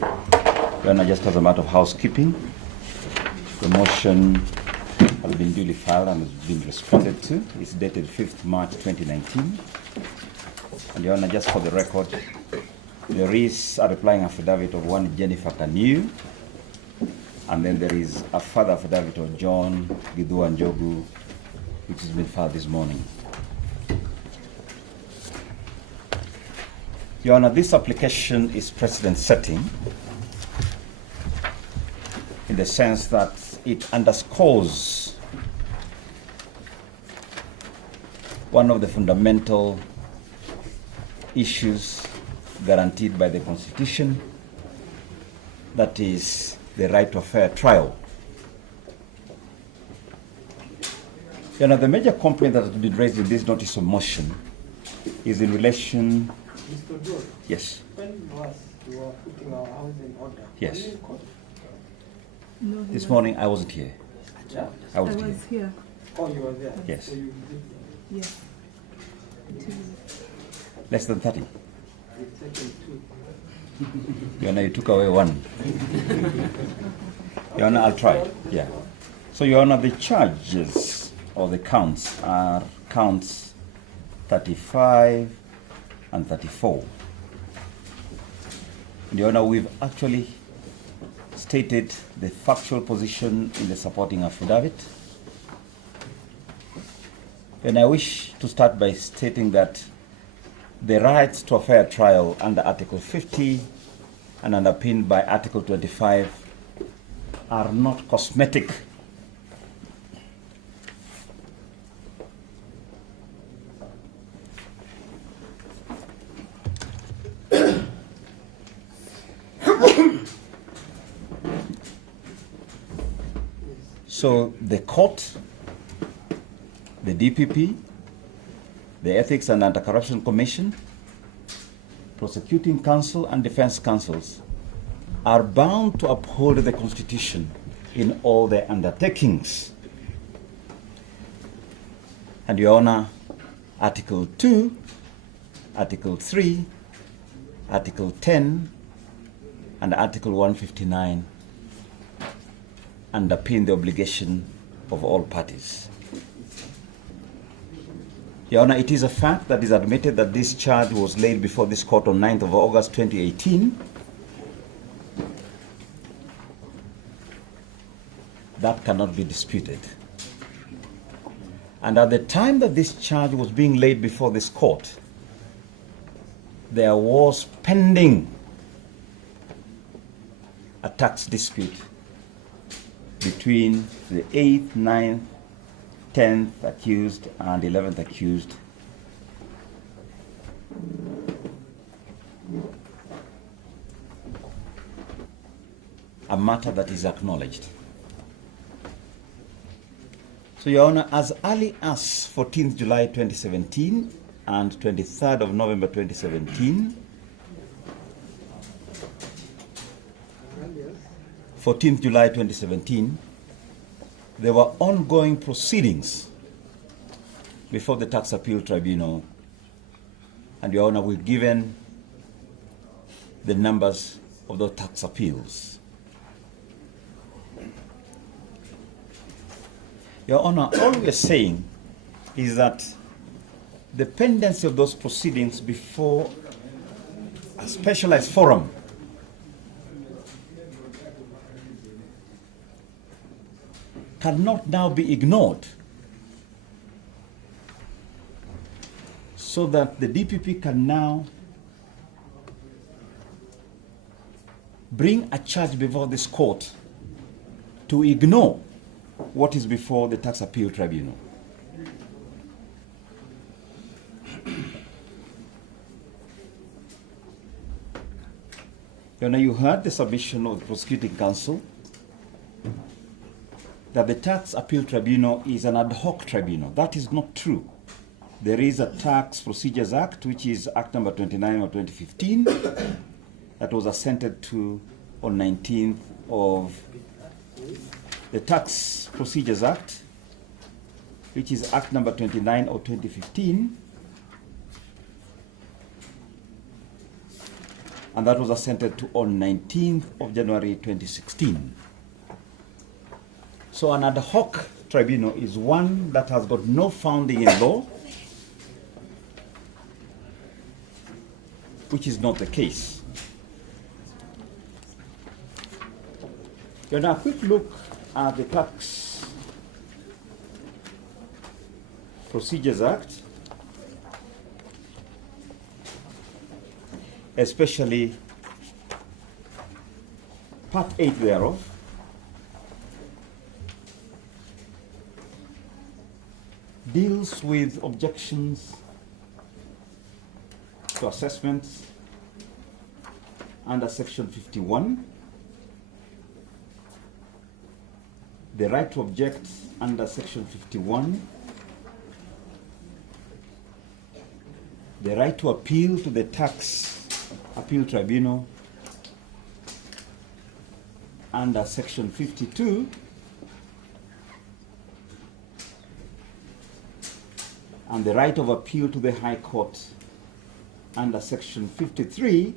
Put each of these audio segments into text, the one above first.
Your Honor, just as a matter of housekeeping, the motion has been duly filed and has been responded to. It's dated 5th March 2019. And Your Honor, just for the record, there is a replying affidavit of one Jennifer Kaniu, and then there is a further affidavit of John Gidua Njogu, which has been filed this morning. Your Honor, this application is precedent-setting in the sense that it underscores one of the fundamental issues guaranteed by the Constitution, that is the right to a fair trial. Your Honor, the major complaint that has been raised in this notice of motion is in relation. Mr. Oduol, Yes. when you were putting our house in order? Yes. Were you in court? No, This morning I wasn't here. Yeah. I wasn't I was here. here. Oh, you were there? Yes. So you did Yes. Less than 30. you've taken two. Your Honor, you took away one. Your Honor, I'll try. Yeah. So, Your Honor, the charges or the counts are counts 35 and 34. And Your Honor, we've actually stated the factual position in the supporting affidavit. And I wish to start by stating that the rights to a fair trial under Article 50 and underpinned by Article 25 are not cosmetic. So the court, the DPP, the Ethics and Anti-Corruption Commission, prosecuting counsel and defense counsels are bound to uphold the Constitution in all their undertakings. And Your Honor, Article 2, Article 3, Article 10, and Article 159 underpin the obligation of all parties. Your Honor, it is a fact that is admitted that this charge was laid before this court on 9th of August 2018. That cannot be disputed. And at the time that this charge was being laid before this court, there was pending a tax dispute between the 8th, 9th, 10th accused and 11th accused. A matter that is acknowledged. So, Your Honor, as early as 14th July 2017 and 23rd of November 2017, 14th July 2017, there were ongoing proceedings before the Tax Appeal Tribunal, and Your Honor, we've given the numbers of those tax appeals. Your Honor, all we are saying is that the pendency of those proceedings before a specialized forum cannot now be ignored, so that the DPP can now bring a charge before this court to ignore what is before the Tax Appeal Tribunal. Your Honor, you heard the submission of the prosecuting counsel that the Tax Appeal Tribunal is an ad hoc tribunal. That is not true. There is a Tax Procedures Act, which is Act number 29 of 2015, that was assented to on 19th of the Tax Procedures Act, which is Act number 29 of 2015, and that was assented to on 19th of January 2016. So an ad hoc tribunal is one that has got no founding in law, which is not the case. Now, a quick look at the Tax Procedures Act, especially Part 8 thereof. Deals with objections to assessments under Section 51, the right to object under Section 51, the right to appeal to the Tax Appeal Tribunal under Section 52, and the right of appeal to the High Court under Section 53,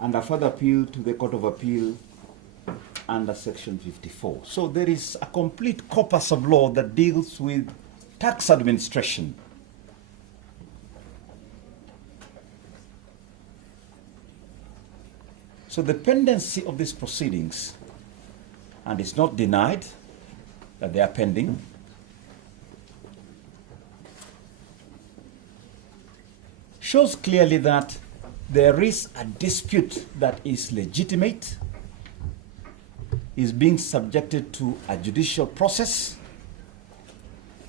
and a further appeal to the Court of Appeal under Section 54. So there is a complete corpus of law that deals with tax administration. So the pendency of these proceedings, and it's not denied that they are pending, shows clearly that there is a dispute that is legitimate, is being subjected to a judicial process,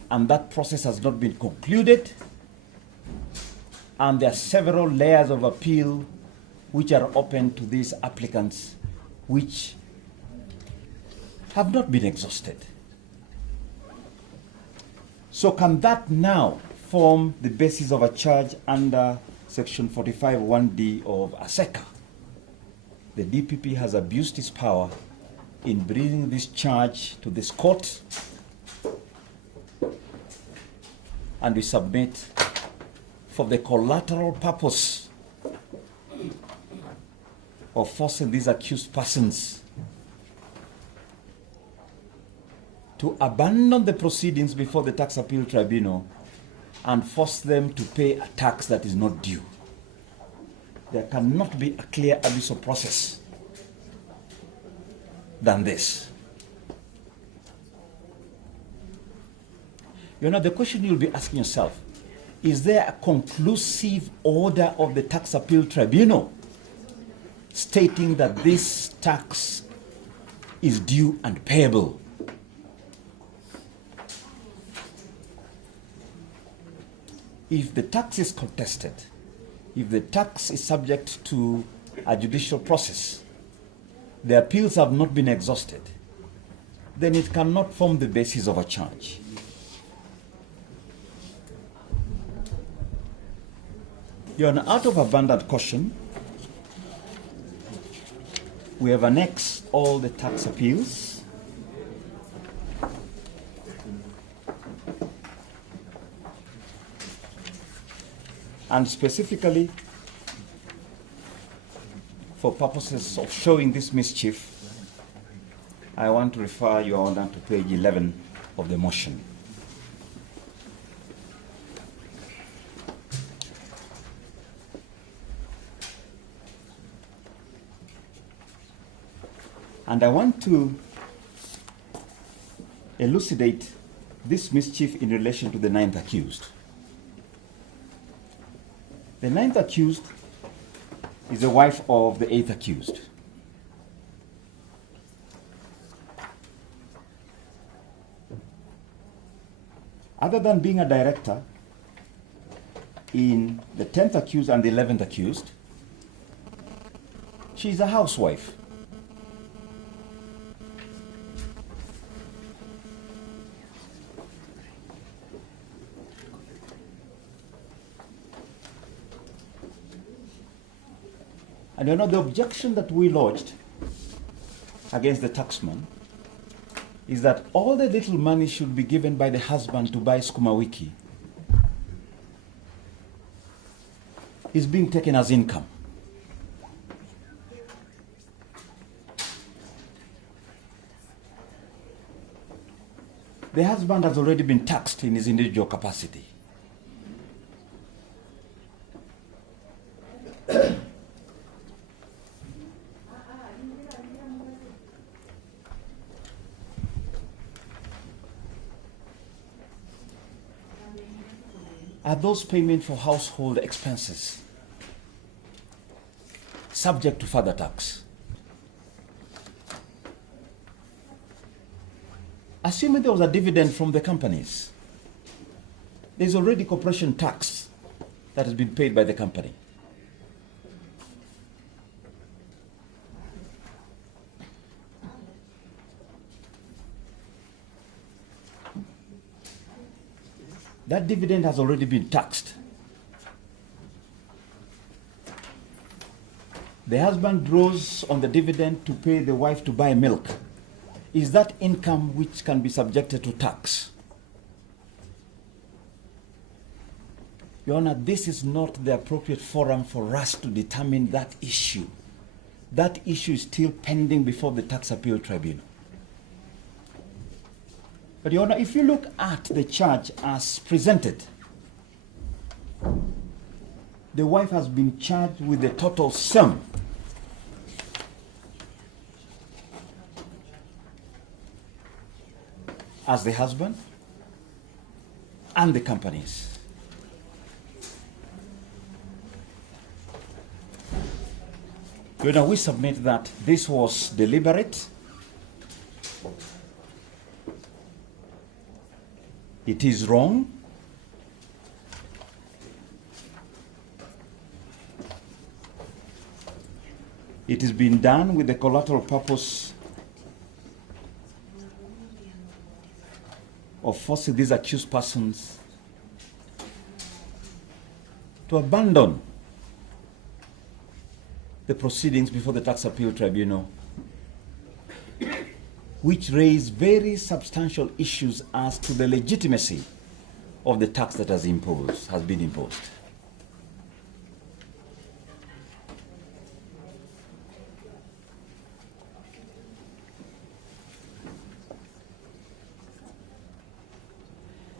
and that process has not been concluded, and there are several layers of appeal which are open to these applicants, which have not been exhausted. So can that now form the basis of a charge under Section 45(1)(d) of ASECA? The DPP has abused its power in bringing this charge to this court, and we submit for the collateral purpose of forcing these accused persons to abandon the proceedings before the Tax Appeal Tribunal and force them to pay a tax that is not due. There cannot be a clear abuse of process than this. The question you'll be asking yourself, is there a conclusive order of the Tax Appeal Tribunal stating that this tax is due and payable? If the tax is contested, if the tax is subject to a judicial process, the appeals have not been exhausted, then it cannot form the basis of a charge. Out of abundant caution, we have annexed all the tax appeals. And specifically, for purposes of showing this mischief, I want to refer Your Honor to page 11 of the motion. And I want to elucidate this mischief in relation to the ninth accused. The ninth accused is the wife of the eighth accused. Other than being a director in the 10th accused and the 11th accused, she is a housewife. And the objection that we lodged against the taxman is that all the little money should be given by the husband to buy Skuma Wiki. is being taken as income. The husband has already been taxed in his individual capacity. Are those payments for household expenses subject to further tax? Assuming there was a dividend from the companies, there's already corporation tax that has been paid by the company. That dividend has already been taxed. The husband draws on the dividend to pay the wife to buy milk. Is that income which can be subjected to tax? Your Honor, this is not the appropriate forum for us to determine that issue. That issue is still pending before the Tax Appeal Tribunal. But Your Honor, if you look at the charge as presented, the wife has been charged with the total sum as the husband and the companies. Your Honor, we submit that this was deliberate. It is wrong. It is being done with the collateral purpose of forcing these accused persons to abandon the proceedings before the Tax Appeal Tribunal, which raise very substantial issues as to the legitimacy of the tax that has been imposed.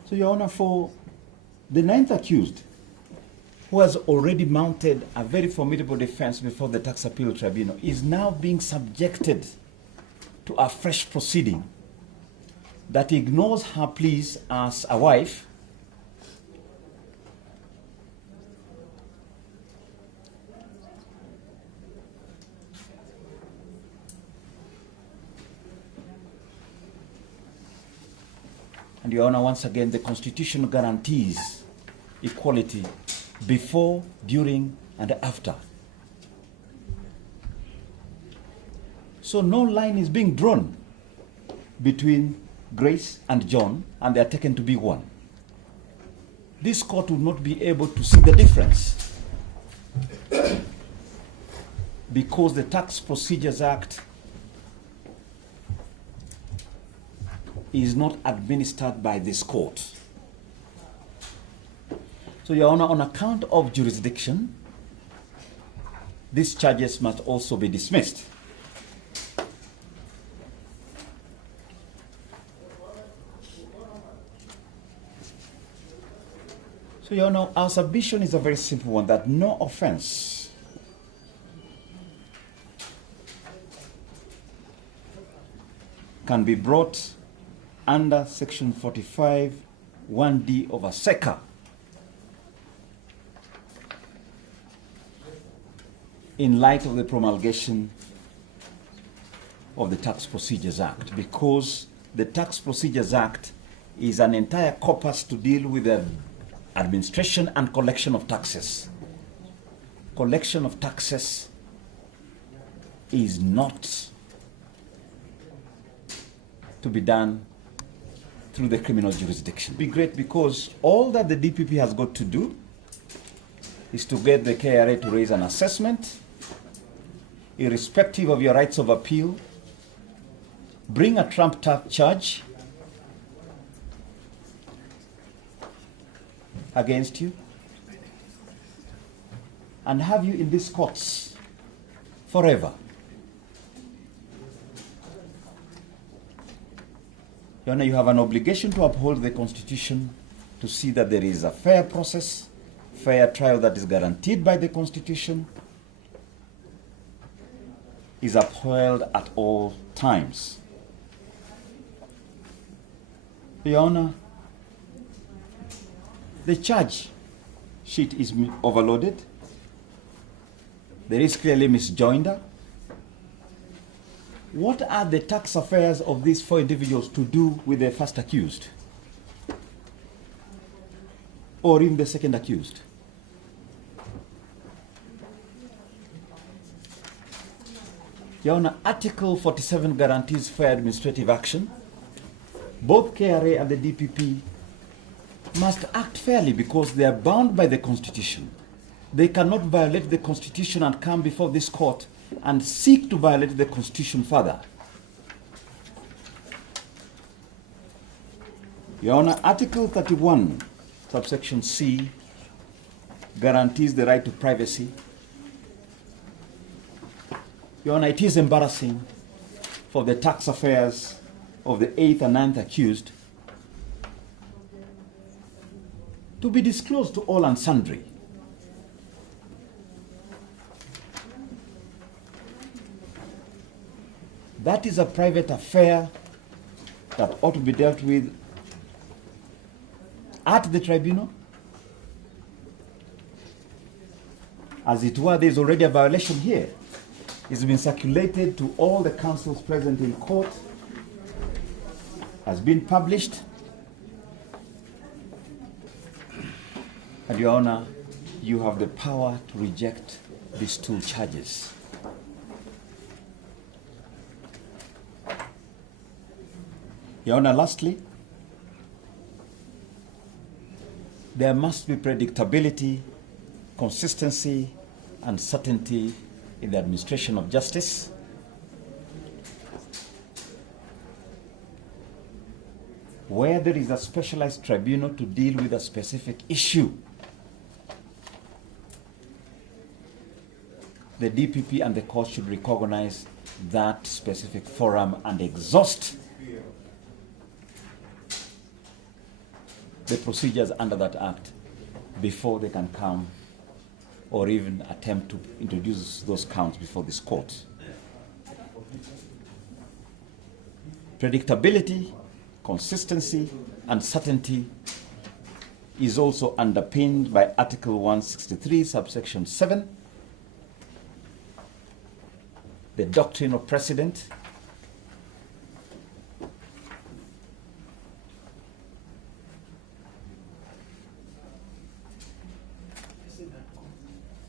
So, Your Honor, for the ninth accused, who has already mounted a very formidable defense before the Tax Appeal Tribunal, is now being subjected to a fresh proceeding that ignores her pleas as a wife and, Your Honor, once again, the Constitution guarantees equality before, during, and after. So no line is being drawn between Grace and John, and they are taken to be one. This court will not be able to see the difference because the Tax Procedures Act is not administered by this court. So, Your Honor, on account of jurisdiction, these charges must also be dismissed. So, Your Honor, our submission is a very simple one, that no offense can be brought under Section 45, 1D of a SECA in light of the promulgation of the Tax Procedures Act, because the Tax Procedures Act is an entire corpus to deal with the administration and collection of taxes. Collection of taxes is not to be done through the criminal jurisdiction. It'd be great because all that the DPP has got to do is to get the KRA to raise an assessment, irrespective of your rights of appeal, bring a trumped-up charge against you, and have you in these courts forever. Your Honor, you have an obligation to uphold the Constitution, to see that there is a fair process, fair trial that is guaranteed by the Constitution, is upheld at all times. Your Honor, the charge sheet is overloaded. There is clearly misjoinder. What are the tax affairs of these 4 individuals to do with the first accused? Or even the second accused? Your Honor, Article 47 guarantees fair administrative action. Both KRA and the DPP must act fairly because they are bound by the Constitution. They cannot violate the Constitution and come before this court and seek to violate the Constitution further. Your Honor, Article 31, subsection C, guarantees the right to privacy. Your Honor, it is embarrassing for the tax affairs of the 8th and 9th accused to be disclosed to all and sundry. That is a private affair that ought to be dealt with at the tribunal. As it were, there is already a violation here. It's been circulated to all the counsels present in court, has been published. And Your Honor, you have the power to reject these 2 charges. Your Honor, lastly, there must be predictability, consistency, and certainty in the administration of justice. Where there is a specialized tribunal to deal with a specific issue, the DPP and the court should recognize that specific forum and exhaust the procedures under that act before they can come or even attempt to introduce those counts before this court. Predictability, consistency, and certainty is also underpinned by Article 163, subsection 7, the doctrine of precedent,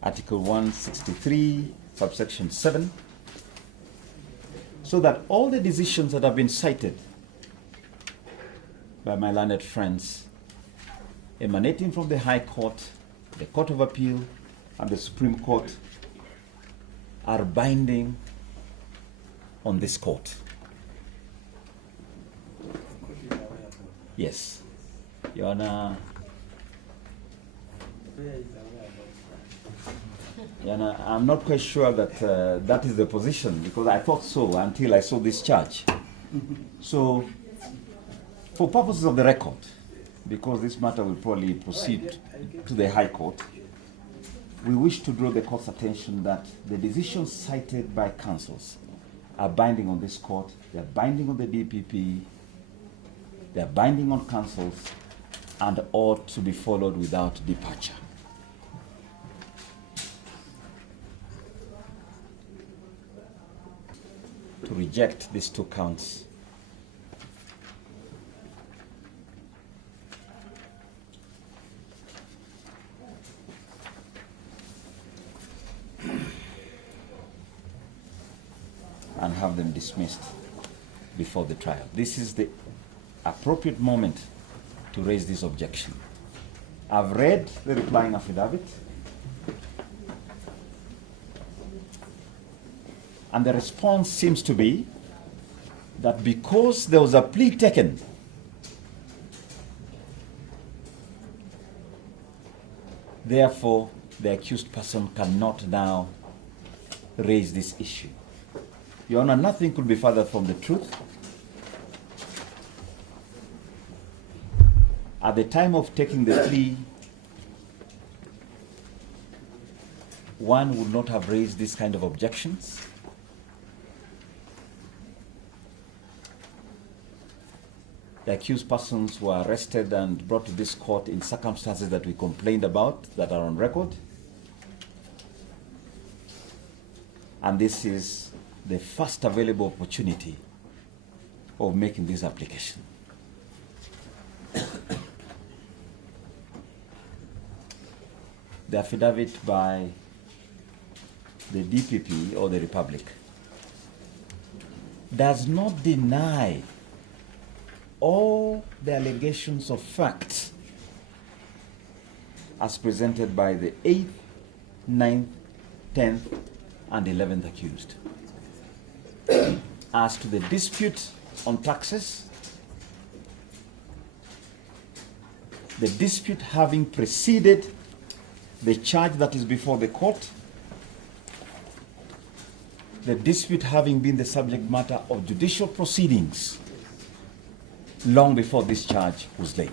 Article 163, subsection 7, so that all the decisions that have been cited by my learned friends, emanating from the High Court, the Court of Appeal, and the Supreme Court, are binding on this court. Yes. Your Honor, I'm not quite sure that that is the position, because I thought so until I saw this charge. So, for purposes of the record, because this matter will probably proceed to the High Court, we wish to draw the court's attention that the decisions cited by counsels are binding on this court, they are binding on the DPP, they are binding on counsels, and ought to be followed without departure. To reject these 2 counts and have them dismissed before the trial. This is the appropriate moment to raise this objection. I've read the replying affidavit, and the response seems to be that because there was a plea taken, therefore the accused person cannot now raise this issue. Your Honor, nothing could be further from the truth. At the time of taking the plea, one would not have raised this kind of objections. The accused persons were arrested and brought to this court in circumstances that we complained about, that are on record. And this is the first available opportunity of making this application. The affidavit by the DPP or the Republic does not deny all the allegations of facts as presented by the 8th, 9th, 10th, and 11th accused. As to the dispute on taxes, the dispute having preceded the charge that is before the court, the dispute having been the subject matter of judicial proceedings long before this charge was laid.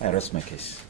I rest my case.